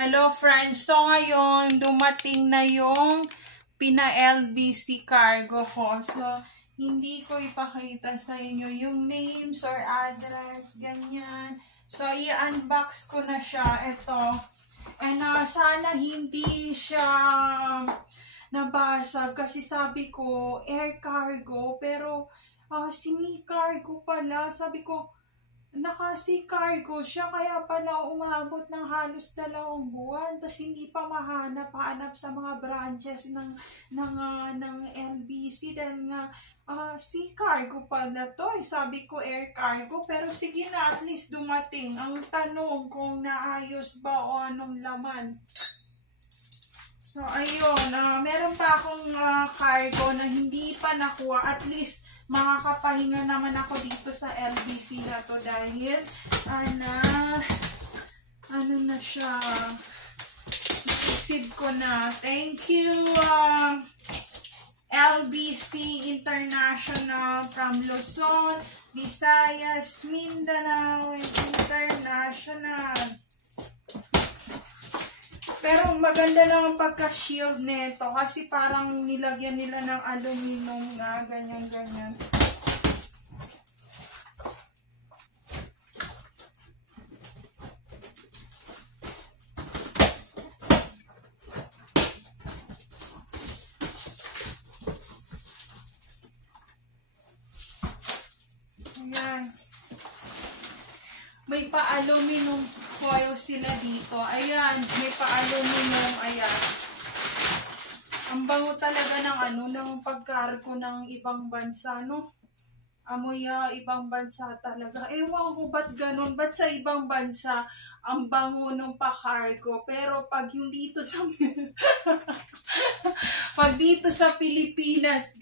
Hello friends, so ngayon dumating na yung pina-LBC cargo ko. So hindi ko ipakita sa inyo yung names or address, ganyan. So i-unbox ko na siya, ito. And sana hindi siya nabasag kasi sabi ko air cargo pero sea cargo pala. Sabi ko naka-sea cargo siya, kaya pala umabot ng halos 2 buwan, tas hindi pa mahanap sa mga branches ng LBC dahil nga sea cargo pala to. Sabi ko air cargo, pero sige na, at least dumating. Ang tanong kung naayos ba o anong laman. So ayun, meron pa akong cargo na hindi pa nakuha. At least makakapahinga naman ako dito sa LBC na to dahil ano na siya, receive ko na. Thank you LBC International from Luzon, Visayas, Mindanao International. Pero maganda lang ang pagka-shield nito kasi parang nilagyan nila ng aluminum nga, ganyan-ganyan. Ayan. May pa-aluminum foil sila dito. Ayan, may pa-aluminum. Ayan. Ang bango talaga ng pagkargo ng ibang bansa, no? Amoy ibang bansa talaga. Ewan ko ba't ganun. Ba't sa ibang bansa ang bango ng pakargo? Pero pag yung dito sa pag dito sa Pilipinas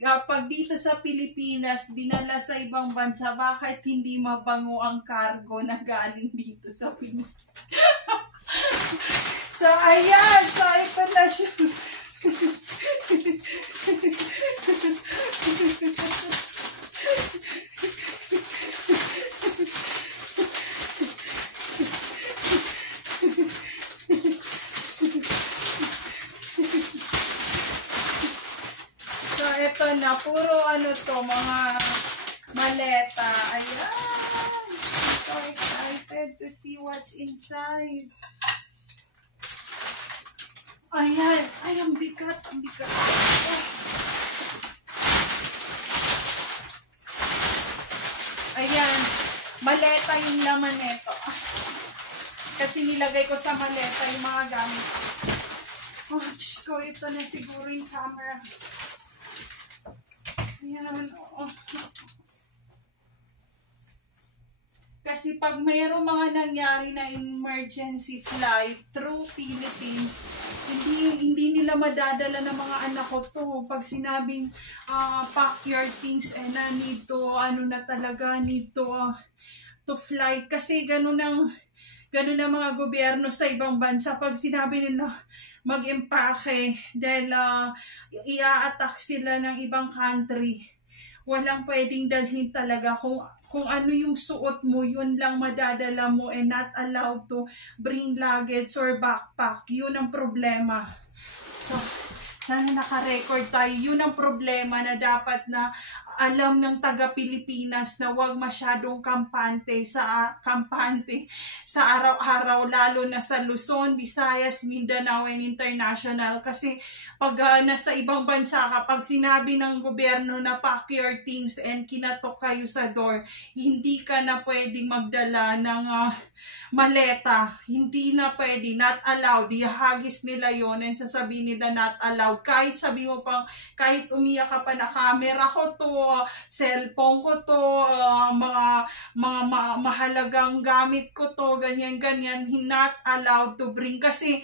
dinala sa ibang bansa, bakit hindi mabango ang cargo na galing dito sa Pilipinas? So ayan, so ito na siya. So ito na, puro to, mga maleta. Ayan, I'm so excited to see what's inside. Ayan, ay ang bigat, ang bigat. Ayan, maleta yung laman nito. Kasi nilagay ko sa maleta yung mga gamit. Oh, Diyos ko, ito na siguro yung camera. Ayan, Kasi pag mayroong mga nangyari na emergency flight through Philippines, hindi nila madadala ng mga anak ko to. Pag sinabing pack your things and need to, need to flight. Kasi ganun ang mga gobyerno sa ibang bansa. Pag sinabi nila mag-empake dahil i-a-attack sila ng ibang country, walang pwedeng dalhin talaga. Kung ano yung suot mo, yun lang madadala mo and not allowed to bring luggage or backpack. Yun ang problema. So, sana naka-record tayo. Yun ang problema na dapat na alam ng taga-Pilipinas na huwag masyadong kampante sa araw-araw, lalo na sa Luzon, Visayas, Mindanao, and International. Kasi pag nasa ibang bansa ka, pag sinabi ng gobyerno na pack your things and kinatok kayo sa door, hindi ka na pwedeng magdala ng maleta. Hindi na pwede, not allowed. Ihagis nila yon and sasabihin nila not allowed. Kahit sabi mo pang, kahit umiyak ka pa na camera ko to, cellphone ko to, mga mahalagang gamit ko to, ganyan-ganyan, not allowed to bring kasi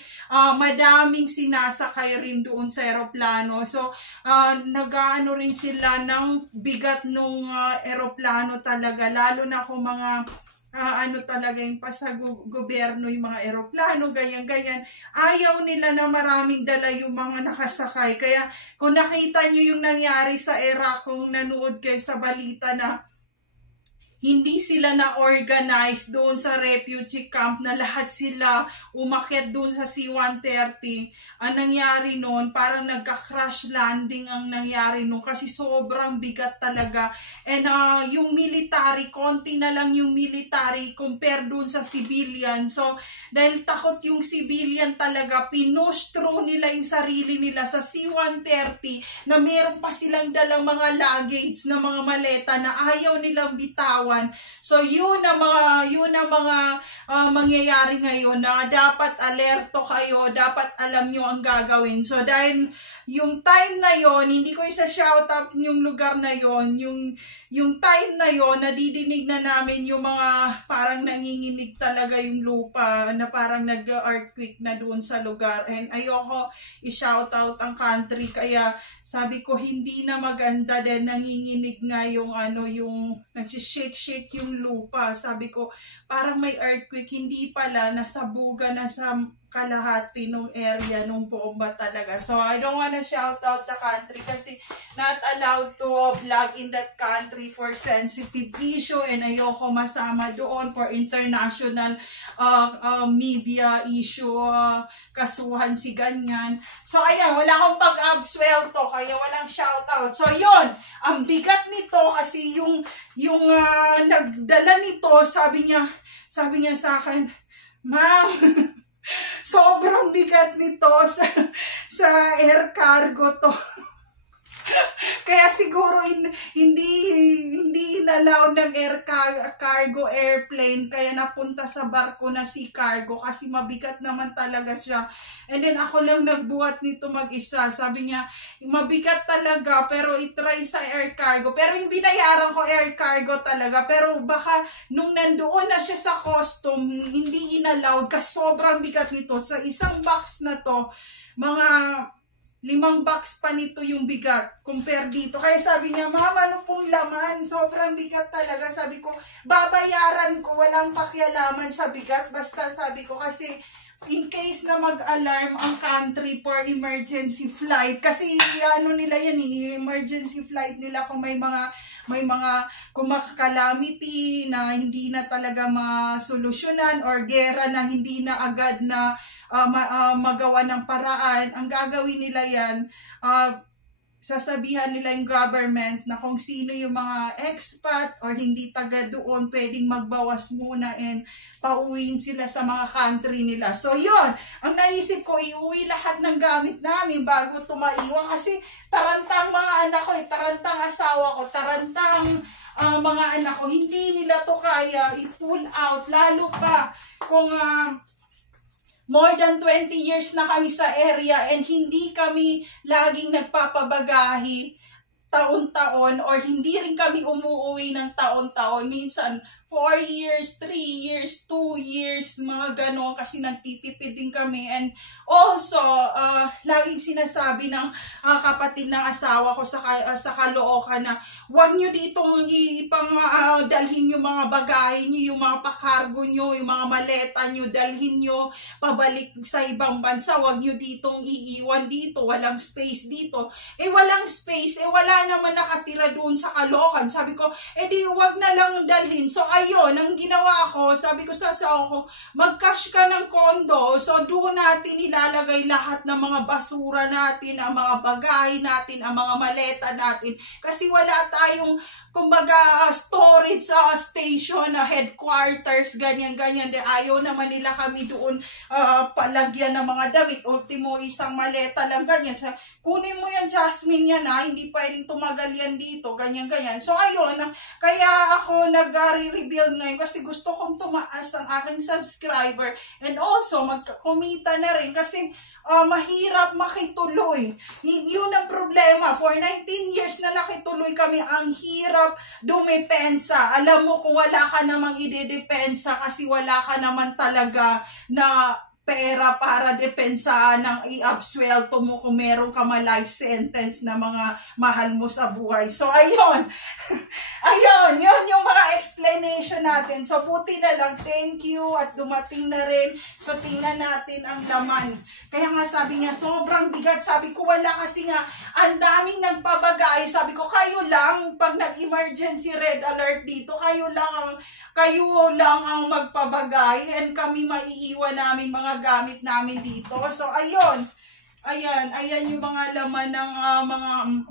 madaming sinasakay rin doon sa aeroplano. So, nag-ano rin sila ng bigat nung aeroplano talaga, lalo na kung mga talaga yung pa sa gobyerno yung mga eroplano, ganyan-ganyan. Ayaw nila na maraming dala yung mga nakasakay. Kaya kung nakita nyo yung nangyari sa Iraq, kung nanood kayo sa balita na hindi sila na-organize doon sa refugee camp na lahat sila umakyat doon sa C-130. Ang nangyari noon, parang nagka-crash landing ang nangyari noon kasi sobrang bigat talaga. And yung military, konti na lang yung military compare doon sa civilian. So, dahil takot yung civilian talaga, pinush through nila yung sarili nila sa C-130 na meron pa silang dalang mga luggage na mga maleta na ayaw nilang bitawan. So yun ang mga mangyayari ngayon na dapat alerto kayo, dapat alam nyo ang gagawin. So dahil yung time na yon, hindi ko isa shout out yung lugar na yon, yung time na yon, nadidinig na namin yung mga parang nanginginig talaga yung lupa na parang nag-earthquake na doon sa lugar. And ayoko i-shout out ang country, kaya sabi ko hindi na maganda dahil nanginginig nga yung yung nagsishake yung lupa. Sabi ko parang may earthquake, hindi pala, nasabuga na sa kalahati nung area nung bomba talaga. So I don't wanna shout out the country kasi not allowed to vlog in that country for sensitive issue, and ayoko masama doon for international media issue, kasuhan si ganyan. So ayan, wala akong pag-abswelto kaya walang shout out. So yun, ang bigat nito kasi yung nagdala nito, sabi niya sa akin, "Ma'am, sobrang bigat nito sa air cargo to." Kaya siguro hindi inalaw ng cargo airplane, kaya napunta sa barko na sea cargo kasi mabigat naman talaga siya. And then ako lang nagbuhat nito mag-isa. Sabi niya, mabigat talaga pero itry sa air cargo. Pero yung binayaran ko air cargo talaga. Pero baka nung nandoon na siya sa custom, hindi inalaw kasi sobrang bigat nito. Sa isang box na to, mga 5 box pa nito yung bigat compare dito. Kaya sabi niya, "Ma'am, ano pong laman? Sobrang bigat talaga." Sabi ko, babayaran ko, walang pakialaman sa bigat. Basta sabi ko kasi in case na mag-alarm ang country for emergency flight. Kasi nila yan, emergency flight nila kung may mga kung calamity na hindi na talaga masolusyonan or gera na hindi na agad na magawa ng paraan. Ang gagawin nila yan, sasabihan nila yung government na kung sino yung mga expat or hindi taga doon, pwedeng magbawas muna and pauwiin sila sa mga country nila. So yun, ang naisip ko, iuwi lahat ng gamit namin bago tumaiwan kasi tarantang mga anak ko, tarantang asawa ko, tarantang mga anak ko, hindi nila to kaya i-pull out, lalo pa kung more than 20 years na kami sa area and hindi kami laging nagpapabagahi taon-taon or hindi rin kami umuwi ng taon-taon. Minsan 4 years, 3 years, 2 years, mga ganon kasi nagtitipid din kami. And also, laging sinasabi ng kapatid ng asawa ko sa Caloocan na huwag nyo ditong dalhin yung mga bagahe nyo, yung mga pakargo nyo, yung mga maleta nyo, dalhin nyo pabalik sa ibang bansa. Huwag nyo ditong iiwan dito, walang space dito. Walang space, wala naman nakatira doon sa Caloocan. Sabi ko, di huwag na lang dalhin. So ayun, ang ginawa ko, sabi ko sa asawa ko, mag-cash ka ng condo, so doon natin ilalagay lahat ng mga basura natin, ang mga bagahe natin, ang mga maleta natin, kasi wala tayong kumbaga storage station na headquarters, ganyan-ganyan. Ayaw naman nila kami doon palagyan ng mga damit. Ultimo, isang maleta lang, ganyan. So, kunin mo yan, Jasmine, yan hindi pwedeng tumagal yan dito, ganyan-ganyan. So ayun, kaya ako nag-reveal ngayon kasi gusto kong tumaas ang aking subscriber and also magkumita na rin kasi mahirap makituloy. Yun ang problema. For 19 years na nakituloy kami, ang hirap dumepensa. Alam mo, kung wala ka namang idedepensa kasi wala ka naman talaga na pera para depensahan ng i-absuelto mo kung meron ka life sentence na mga mahal mo sa buhay. So, ayun. Ayun, yun yung mga explanation natin. So, buti na lang. Thank you at dumating na rin. So, tingnan natin ang laman. Kaya nga sabi niya, sobrang bigat. Sabi ko, wala kasi nga, ang daming nagpabagay. Sabi ko, kayo lang, pag nag-emergency red alert dito, kayo lang ang magpabagay and kami maiiwan namin mga gamit namin dito. So, ayun. Ayan yung mga laman ng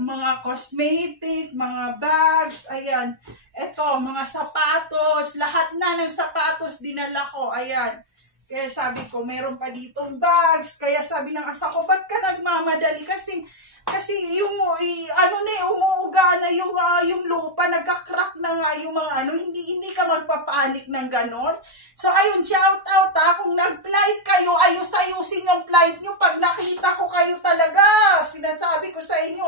mga cosmetic, mga bags, ayan. Ito, mga sapatos, lahat na ng sapatos dinala ko, ayan. Kaya sabi ko, meron pa ditong bags. Kaya sabi ng asa ko, ba't ka nagmamadali? Kasi yung umuuga na yung lupa, nagka-crack na nga yung mga hindi ka magpapanik ng ganon. So ayun, shout out kung nag-flight kayo, ayusin yung flight nyo pag nakita ko kayo talaga. Sinasabi ko sa inyo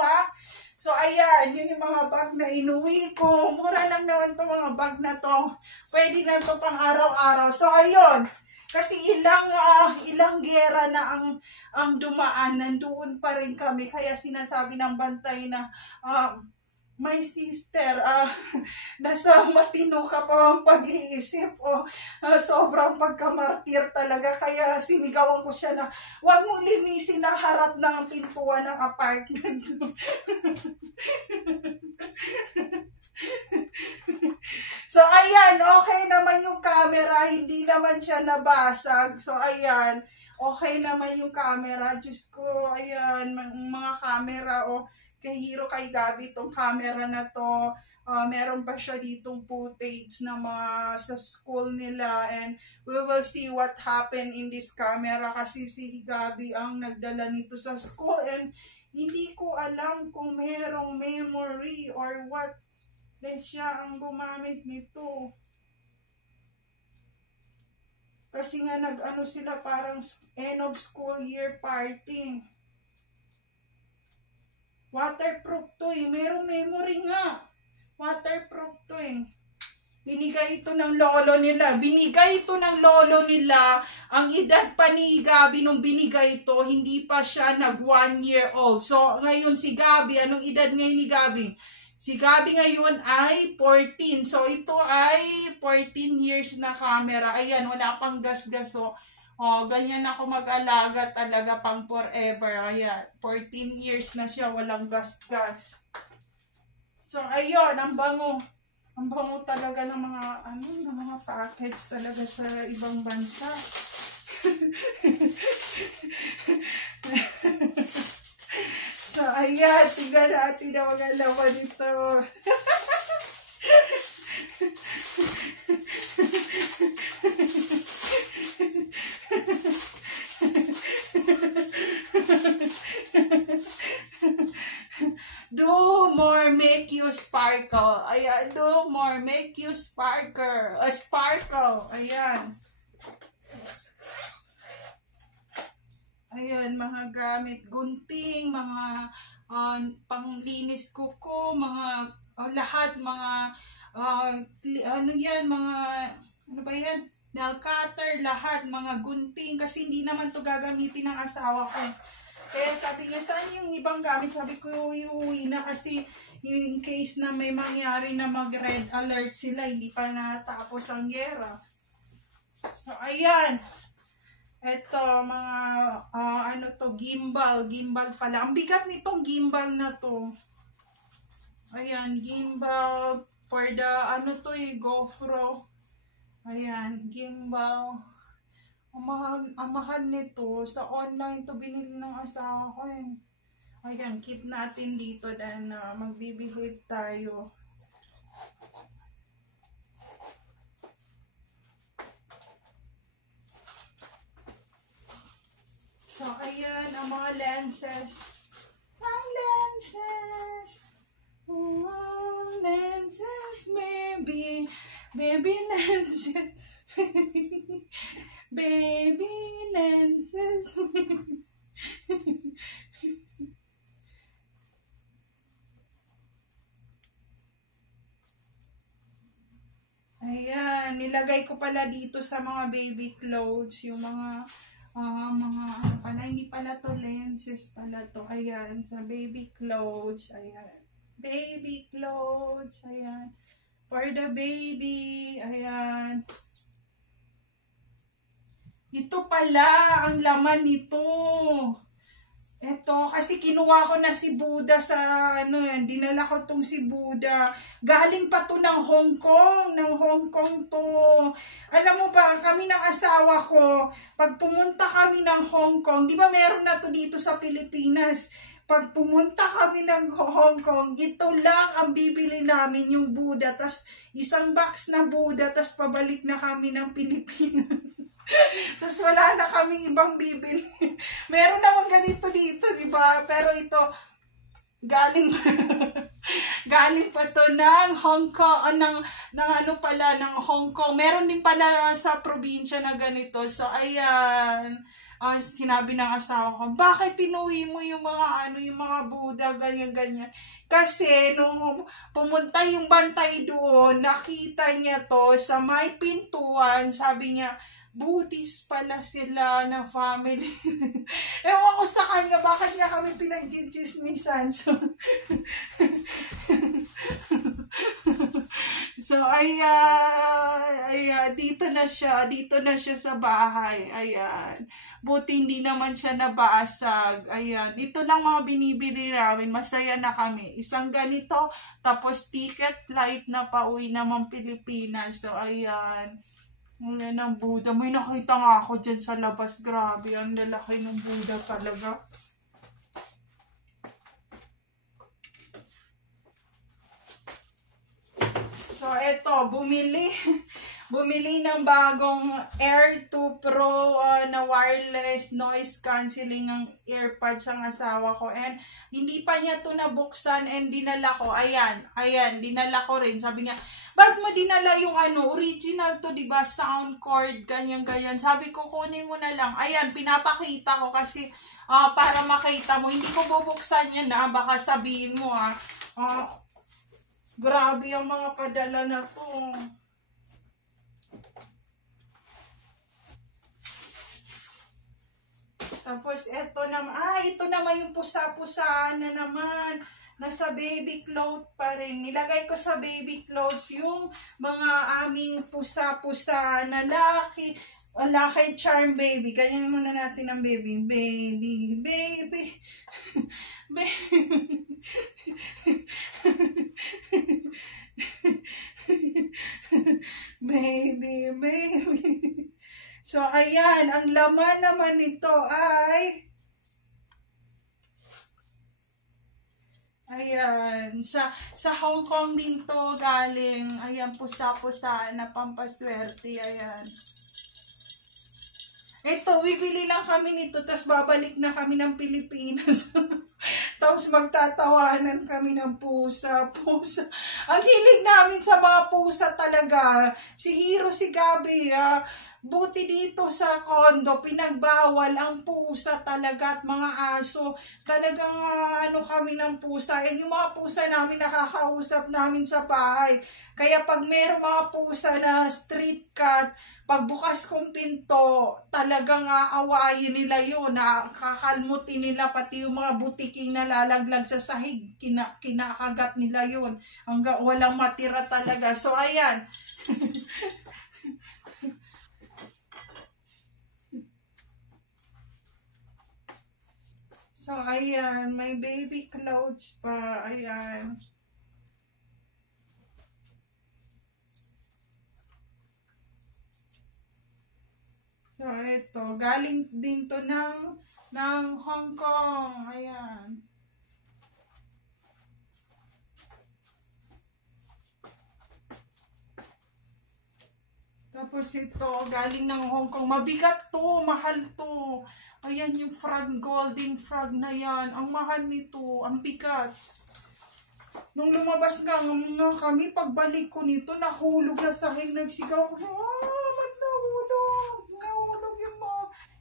So ayan, yun yung mga bag na inuwi ko. Mura lang naman itong mga bag na to. Pwede na to pang araw-araw. So ayun. Kasi ilang gera na ang dumaan, nandoon pa rin kami. Kaya sinasabi ng bantay na, my sister, nasa matino ka pa ang pag-iisip. Sobrang pagkamartir talaga. Kaya sinigawan ko siya na, huwag mong linisin ang harap ng pintuan ng apartment. So, ayan, okay naman yung camera, hindi naman siya nabasag. So, ayan, okay naman yung camera. Diyos ko, ayan, mga camera, kay Hero, kay Gabi, itong camera na to. Meron pa siya ditong footage na mga sa school nila, and we will see what happened in this camera kasi si Gabi ang nagdala nito sa school, and hindi ko alam kung merong memory or what. Dahil siya ang gumamit nito. Kasi nga sila parang end of school year party. Waterproof to Merong memory nga. Waterproof to Binigay ito ng lolo nila. Ang edad pa ni Gabi nung binigay ito, hindi pa siya nag 1 year old. So, ngayon si Gabi, anong edad ngayon ni Gabi? Si Gabi ngayon ay 14. So, ito ay 14 years na camera. Ayan, wala pang gas-gas. Ganyan ako mag-alaga talaga pang forever. Ayan, 14 years na siya, walang gas-gas. So, ayun, ang bango. Ang bango talaga ng mga package talaga sa ibang bansa. So, ayan, tingnan natin ang mga laman nito. Do more, make you sparkle. Ayan, do more, make you sparkle. Sparkle. Ayan. Ayan, mga gamit, gunting, mga panglinis kuko, mga lahat, mga nail cutter, lahat, mga gunting, kasi hindi naman to gagamitin ng asawa ko. Kaya sabi niya, saan yung ibang gamit? Sabi ko, iuwi na kasi in case na may mangyari na mag-red alert sila, hindi pa natapos ang gera. So, ayan. Ito, mga, gimbal pala. Ang bigat nitong gimbal na to. Ayan, gimbal for the, GoPro. Ayan, gimbal. Ang mahal nito. Sa online to binili ng asawa ko Ayan, keep natin dito dahil magbibihave tayo. So, ayan, ang mga lenses. Ang lenses. Ang lenses, baby. Baby lenses. Baby lenses. Ayan, nilagay ko pala dito sa mga baby clothes, yung mga hindi pala to lenses pala to. Ayan, sa baby clothes. Ayan. Baby clothes. Ayan. For the baby. Ayan. Ito pala ang laman nito. Ito, kasi kinuha ko na si Buddha sa, dinala ko tong si Buddha. Galing pa to ng Hong Kong to. Alam mo ba, kami ng asawa ko, pag pumunta kami ng Hong Kong, di ba meron na to dito sa Pilipinas? Pag pumunta kami ng Hong Kong, ito lang ang bibili namin, yung Buddha. Tas isang box na Buddha, tas pabalik na kami ng Pilipinas. Tapos wala na kaming ibang bibili. Meron naman ganito dito, di ba? Pero ito, galing galing pa to ng Hong Kong, ng Hong Kong. Meron din pala sa probinsya na ganito. So, ayan. Sinabi ng asawa ko, bakit pinuwi mo yung mga Buddha, ganyan-ganyan. Kasi, nung pumunta yung bantay doon, nakita niya to sa may pintuan, sabi niya, Buddhist pala sila na family. Ewan ko sa kanya, bakit niya kami pinag-chismisan. So, ayan, dito na siya sa bahay. Ayan. Buti hindi naman siya nabasag. Ayan. Ito lang mga binibili namin. Masaya na kami. Isang ganito, tapos ticket flight na pauwi naman Pilipinas. So, ayan. Ngayon ang Buddha. May nakita nga ako dyan sa labas. Grabe, ang lalaki ng Buddha talaga. So, eto, bumili ng bagong Air 2 Pro na wireless noise cancelling ang earpads ang asawa ko. And hindi pa niya to nabuksan and dinala ko. Ayan, dinala ko rin. Sabi niya, ba't mo dinala yung original to, diba? Sound cord, ganyan-ganyan. Sabi ko, kunin mo na lang. Ayan, pinapakita ko kasi para makita mo. Hindi ko bubuksan yan baka sabihin mo grabe ang mga padala na to. Tapos ito naman yung pusa-pusaan na naman. Nasa baby clothes pa rin. Nilagay ko sa baby clothes yung mga aming pusa-pusa na lucky charm baby. Ganyan muna natin ang baby. Baby. Baby. So, ayan. Ang laman naman nito ay ayan, sa Hong Kong din to galing. Ayan, pusa-pusa na pampaswerte. Ayan. Ito, bibili lang kami nito, tapos babalik na kami ng Pilipinas. Tapos magtatawanan kami ng pusa. Ang hilig namin sa mga pusa talaga. Si Hiro, si Gabi, buti dito sa condo, pinagbawal ang pusa talaga at mga aso. Talagang kami ng pusa. And yung mga pusa namin nakakausap namin sa bahay. Kaya pag mayroong mga pusa na street cat, pagbukas kong pinto, talagang aawayin nila yun. Kakalmutin nila pati yung mga butiking nalalaglag sa sahig. Kinakagat nila yun. Hanggang walang matira talaga. So, ayan. So, ayan, may baby clothes pa, ayan. So, ito, galing din to ng Hong Kong, ayan. Tapos ito, galing ng Hong Kong. Mabigat to, mahal to. Ayan yung frog, golden frog na yan. Ang mahal nito, ang bigat. Nung lumabas nga kami, pagbalik ko nito, nahulog na sahig, nagsigaw ako. Ba't nahulog? Nahulog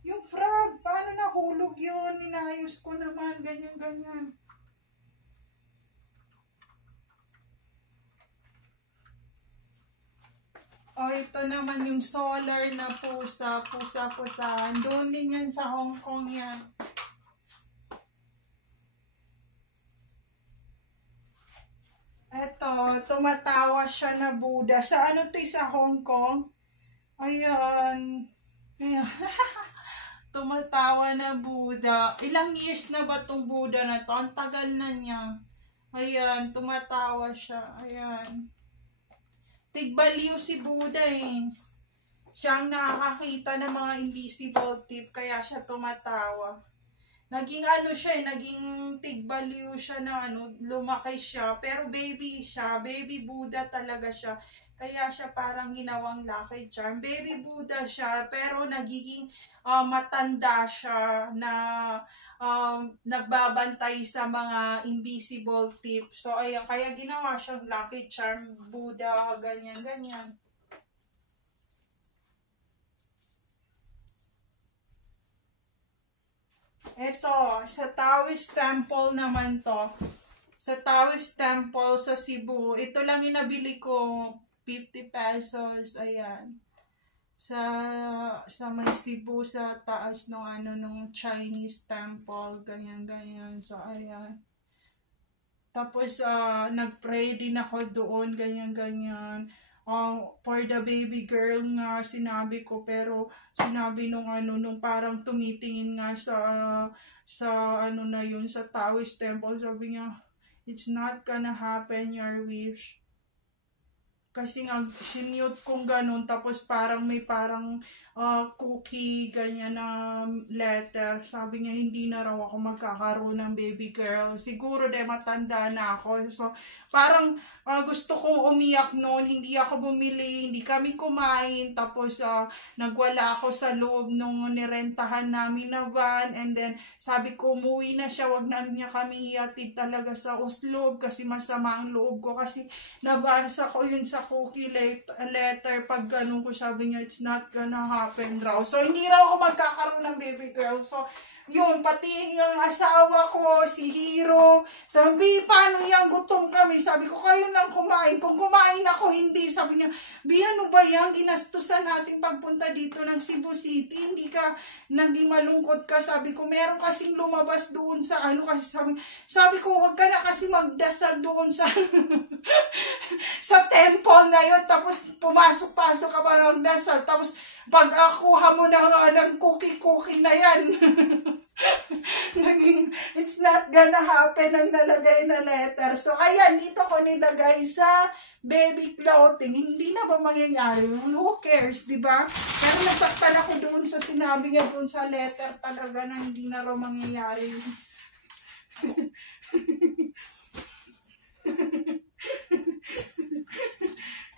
yung frog. Paano nahulog yun? Inayos ko naman, ganyan-ganyan. O, ito naman yung solar na pusa. Pusa-pusahan. Doon din yan sa Hong Kong yan. Eto, tumatawa siya na Buddha. Sa ano to, sa Hong Kong? Ayan. Ayan. Tumatawa na Buddha. Ilang years na ba tong Buddha na to? Ang tagal na niya. Ayan, tumatawa siya. Ayan. Tigbaliw si Buddha eh. Siyang nakakakita ng mga invisible tip, kaya siya tumatawa. Naging ano siya eh, naging tigbaliw siya na ano, lumaki siya. Pero baby siya, baby Buddha talaga siya. Kaya siya parang ginawang lucky charm. Baby Buddha siya, pero nagiging matanda siya na nagbabantay sa mga invisible tips. So, ayan, kaya ginawa siyang lucky charm, Buddha, ganyan, ganyan. Ito, sa Taoist Temple naman to. Sa Taoist Temple sa Cebu. Ito lang yung nabili ko. 50 pesos. Ayan. Sa may Cebu, sa taas ng ano, nung Chinese temple. Ganyan, ganyan. So, ayan. Tapos, nag-pray din ako doon. Ganyan, ganyan. For the baby girl nga sinabi ko, pero sinabi nung ano, nung parang tumitingin nga sa ano na yun, sa Taoist temple, sabi niya, it's not gonna happen, your wish. Kasi nga, sinute kong ganun, tapos parang may parang cookie, ganyan na letter. Sabi niya, hindi na raw ako magkakaroon ng baby girl. Siguro de matanda na ako. So, parang gusto kong umiyak noon, hindi ako bumili, hindi kami kumain. Tapos, nagwala ako sa loob nung nirentahan namin na van. And then, sabi ko, umuwi na siya, wag na niya kami iatid talaga sa Oslo kasi masama ang loob ko. Kasi nabasa ko yun sa cookie letter, pag ganun ko, sabi niya, it's not gonna happen raw. So, hindi raw ako magkakaroon ng baby girl. So, yun, pati yung asawa ko, si Hiro, sabi, paano yan, gutom kami. Sabi ko, kayo nang kumain. Kung kumain ako, hindi. Sabi niya, Bi, ano ba yan, ginastusan natin pagpunta dito ng Cebu City. Hindi ka, naging malungkot ka. Sabi ko, meron kasing lumabas doon sa ano, kasi sabi ko, wag ka na kasi magdasal doon sa sa temple na yun. Tapos, pumasok-pasok ka ba magdasal. Tapos, pag akuha mo ng cookie-cookie na yan, naging, it's not gonna happen ang nalagay na letter. So, ayan, dito ko nilagay sa baby clothing. Hindi na ba mangyayari? Who cares, di ba? Pero nasaktan ako doon sa sinabi niya doon sa letter talaga na hindi na raw mangyayari.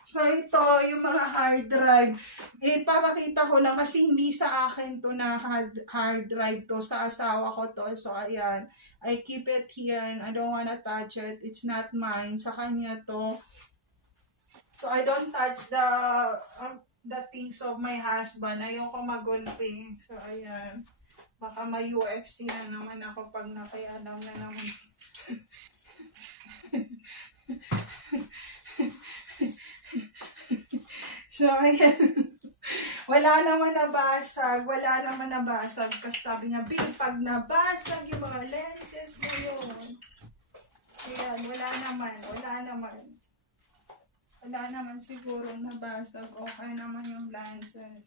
So, ito, yung mga hard drive. Papakita ko lang kasi hindi sa akin to na hard drive to. Sa asawa ko to. So, ayan. I keep it here and I don't wanna touch it. It's not mine. Sa kanya to. So, I don't touch the things of my husband. Ayoko magulping. So, ayan. Baka may UFC na naman ako pag nakialam na naman. So, ayan. Wala naman nabasag. Wala naman nabasag. Kasi sabi niya, Bill, pag nabasag yung mga lenses mo yun. Ayan, wala naman. Wala naman. Wala naman siguro nabasag. Okay naman yung lenses.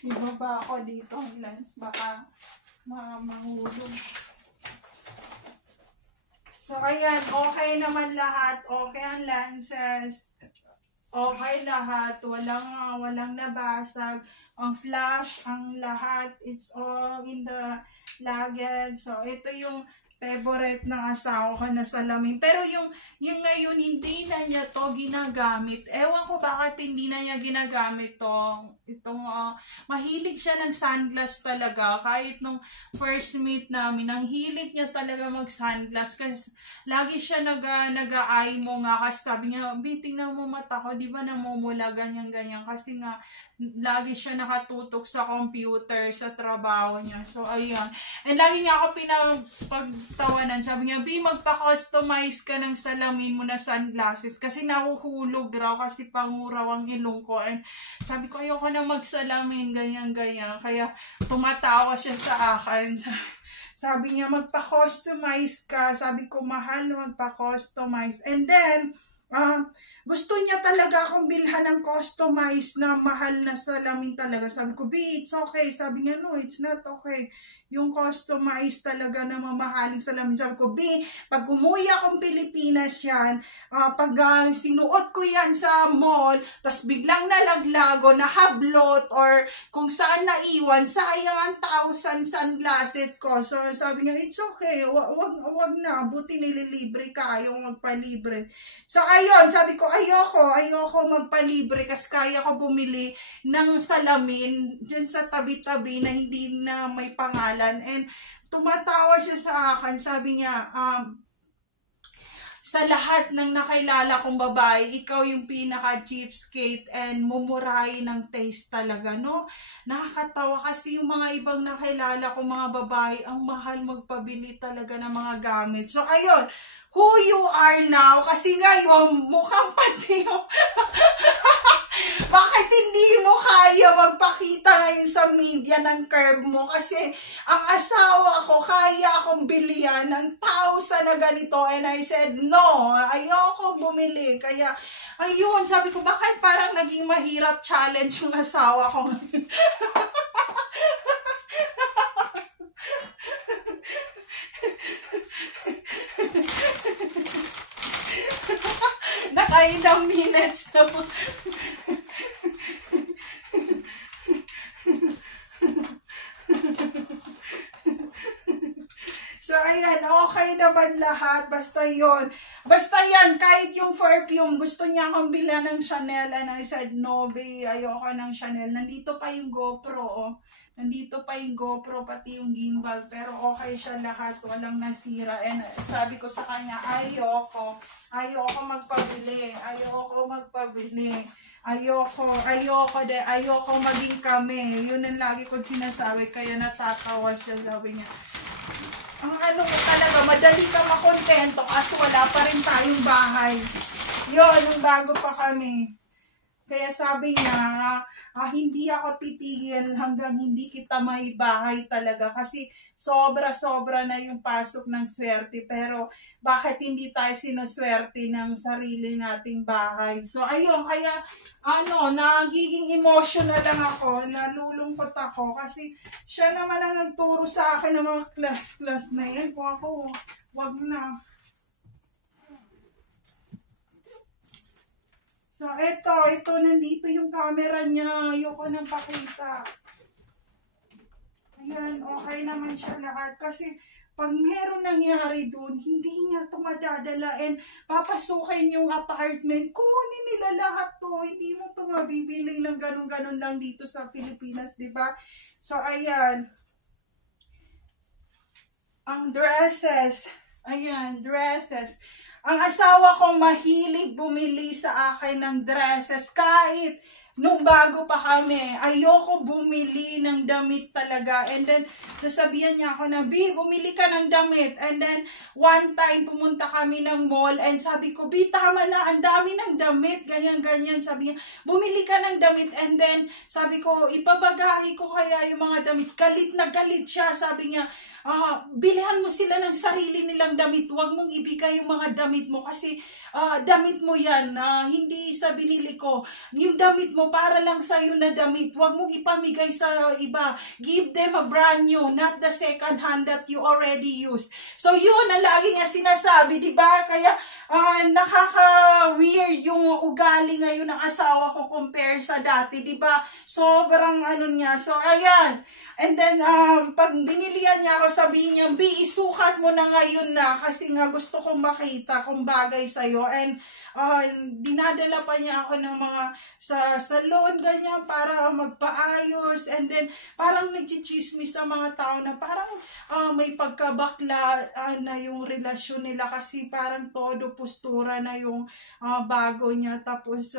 Ibaba ako dito ang lens, baka mahulog. So, ayan, okay naman lahat. Okay ang lenses. Okay lahat. Walang nabasag. Ang flash, ang lahat, it's all in the luggage. So, ito yung favorite ng asawa ko na salamin. Pero yung ngayon, hindi na niya to ginagamit. Ewan ko bakit hindi na niya ginagamit to. Mahilig siya ng sunglass talaga. Kahit nung first meet namin, ang hilig niya talaga mag-sunglass. Kasi lagi siya nag-eye mo nga. Kasi sabi niya, tingnan mo mata ko, di ba namumula, ganyan-ganyan. Kasi nga, lagi siya nakatutok sa computer, sa trabaho niya. So, ayan. And lagi niya ako pinapagtawanan. Sabi niya, magpa-customize ka ng salamin mo na sunglasses. Kasi nahuhulog raw, kasi panguraw ang ilong ko. And sabi ko, ayoko na magsalamin, ganyan-ganyan. Kaya tumatawa siya sa akin. Sabi niya, magpa-customize ka. Sabi ko, mahal, magpa-customize. And then, gusto niya talaga akong bilhan ng customized na mahal na salamin talaga. Sabi ko, it's okay. Sabi niya, no, it's not okay. Yung customized talaga na mamahaling salamin. Sabi ko, pag umuwi akong Pilipinas yan, pag sinuot ko yan sa mall, tas biglang nalaglago, nahablot, or kung saan naiwan, sayang ang 1,000 sunglasses ko. So, sabi niya, it's okay. Wag na. Buti nililibre ka. Ayaw magpalibre. So, ayun. Sabi ko, ayoko magpalibre kasi kaya ko bumili ng salamin dyan sa tabi-tabi na hindi na may pangalan. And tumatawa siya sa akin. Sabi niya, sa lahat ng nakailala kong babae, ikaw yung pinaka-cheapskate and mumurahin ng taste talaga, no? Nakakatawa kasi yung mga ibang nakailala kong mga babae, ang mahal magpabili talaga ng mga gamit. So, ayun, who you are now, kasi ngayon, mukhang pati yung... Bakit hindi mo kaya magpakita ngayon sa media ng curve mo? Kasi ang asawa ko, kaya akong bilihan ng 1,000 na ganito. And I said, no, ayokong bumili. Kaya, ayun, sabi ko, bakit parang naging mahirap challenge yung asawa ko? Nakailang minutes na po. So, ayan, okay naman lahat. Basta yon. Basta yan, kahit yung perfume, gusto niya akong bilhan ng Chanel. And I said, no, ayoko ng Chanel. Nandito pa yung GoPro, oh. Nandito pa yung GoPro, pati yung gimbal. Pero okay siya lahat, walang nasira. And sabi ko sa kanya, ayoko magpabili. Ayoko maging kami. Yun ang lagi ko sinasabi, kaya natatawa siya. Sabi niya, ang ano talaga, madali ka makontento kasi wala pa rin tayong bahay. Yun, yung bago pa kami. Kaya sabi niya, hindi ako titigil hanggang hindi kita may bahay talaga. Kasi sobra-sobra na yung pasok ng swerte. Pero bakit hindi tayo sinuswerte ng sarili nating bahay? So ayun, kaya nagiging emotional lang ako, nalulungkot ako. Kasi siya naman ang nagturo sa akin ng mga class na yan. Kung ako, wag na. So, ito, nandito yung camera niya. Ayoko nang pakita. Ayan, okay naman siya lahat. Kasi, pag meron nangyari dun, hindi niya ito madadala and papasukin yung apartment. Kumunin nila lahat to. Hindi mo ito mabibili ng ganun-ganun lang dito sa Pilipinas, di ba? So, ayan. Ang dresses. Ayan, dresses. Ang asawa kong mahilig bumili sa akin ng dresses kahit nung bago pa kami. Ayoko bumili ng damit talaga. And then, sasabihan niya ako na, bumili ka ng damit. And then, one time, pumunta kami ng mall and sabi ko, tama na, ang dami ng damit. Ganyan-ganyan. Sabi niya, bumili ka ng damit. And then, sabi ko, ipabagahi ko kaya yung mga damit. Galit na galit siya. Sabi niya, bilhan mo sila ng sarili nilang damit. Huwag mong ibigay yung mga damit mo kasi damit mo yan, hindi sa binili ko. Yung damit mo, para lang sa'yo na damit. Huwag mong ipamigay sa iba. Give them a brand new, not the second hand that you already used. So yun ang lagi niya sinasabi, di ba? Kaya nakaka-weird yung ugali ngayon ng asawa ko compare sa dati, di ba? Sobrang ano niya. So ayan. And then pag binilihan niya ako, sabihin niya, B, isukat mo na ngayon na kasi nga gusto kong makita kung bagay sa'yo. And dinadala pa niya ako ng mga sa salon, ganyan, para magpaayos. And then parang nagchichismis sa mga tao na parang may pagkabakla na yung relasyon nila kasi parang todo postura na yung bago niya. Tapos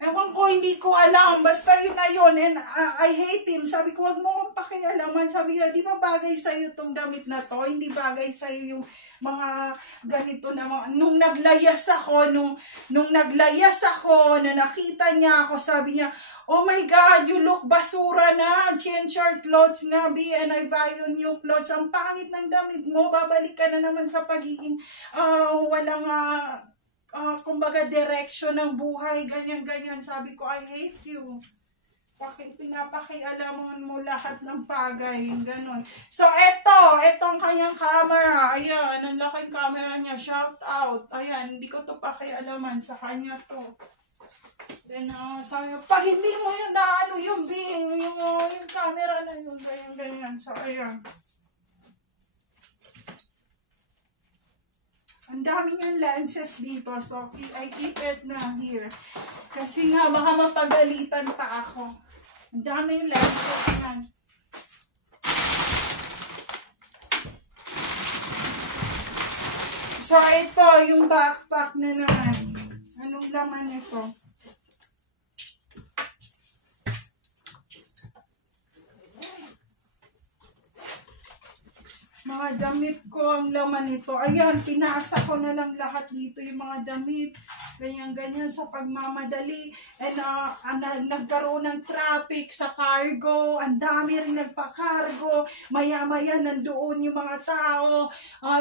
ewan ko, hindi ko alam, basta yun na yun. And I hate him. Sabi ko, wag mo akong pakialaman. Sabi niya, di ba bagay sa'yo itong damit na to? Hindi bagay sa'yo yung mga ganito na mga, nung naglayas ako, nung naglayas ako, na nakita niya ako, sabi niya, oh my God, you look basura na, change your clothes nga, B, and I buy you new clothes. Ang pangit ng damit mo, babalik ka na naman sa pagiging walang kumbaga direction ng buhay, ganyan-ganyan. Sabi ko, I hate you. Pinapakialaman mo lahat ng bagay, ganun. So, etong kanyang camera, ayan, ang laking camera niya, shout out, ayan, hindi ko to pakialaman, sa kanya to. Then, sabi ko, pag hindi mo yun na ano yung camera na yun, ganyan-ganyan. So, ayan. Ang dami niyang lenses dito, so I keep it na here. Kasi nga, baka mapagalitan pa ako. Ang dami yung lenses na. So, ito, yung backpack na naman. Anong laman ito? Mga damit ko ang laman nito. Ayan, pinasa ko na lang lahat dito yung mga damit. Ganyan-ganyan sa pagmamadali. And nagkaroon ng traffic sa cargo. Ang dami rin nagpa-cargo. Maya-maya nandoon yung mga tao.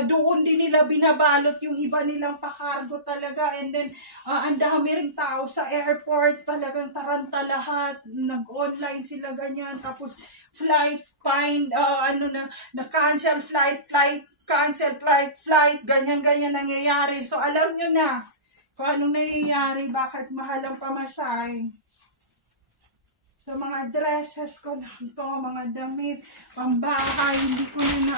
Doon din nila binabalot yung iba nilang pa-cargo talaga. And then, ang dami rin tao sa airport. Talagang taranta lahat. Nag-online sila ganyan. Tapos, flight, na-cancel flight, ganyan-ganyan nangyayari. So, alam nyo na kung anong nangyayari, bakit mahal ang pamasahe. So, mga dresses ko lang to, mga damit, pambahay, hindi ko na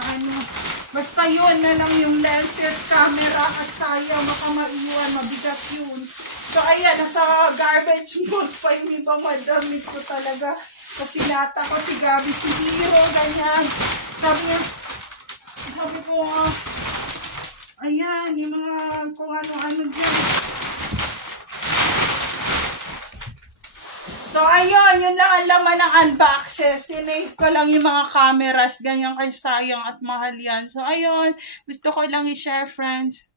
basta yun na lang yung lenses, camera, kasaya, makamaiwan, mabigat yun. So, ayan, nasa garbage mode pa yung ibang madamit ko talaga. Kasi nata ko si Gabi, si Hero, ganyan. Sabi ko, ayan, yung mga kung ano-ano dyan. So, ayun, yun lang ang laman ng unboxes. Sinave ko lang yung mga cameras, ganyan kay sayang at mahal yan. So, ayun, gusto ko lang i-share, friends.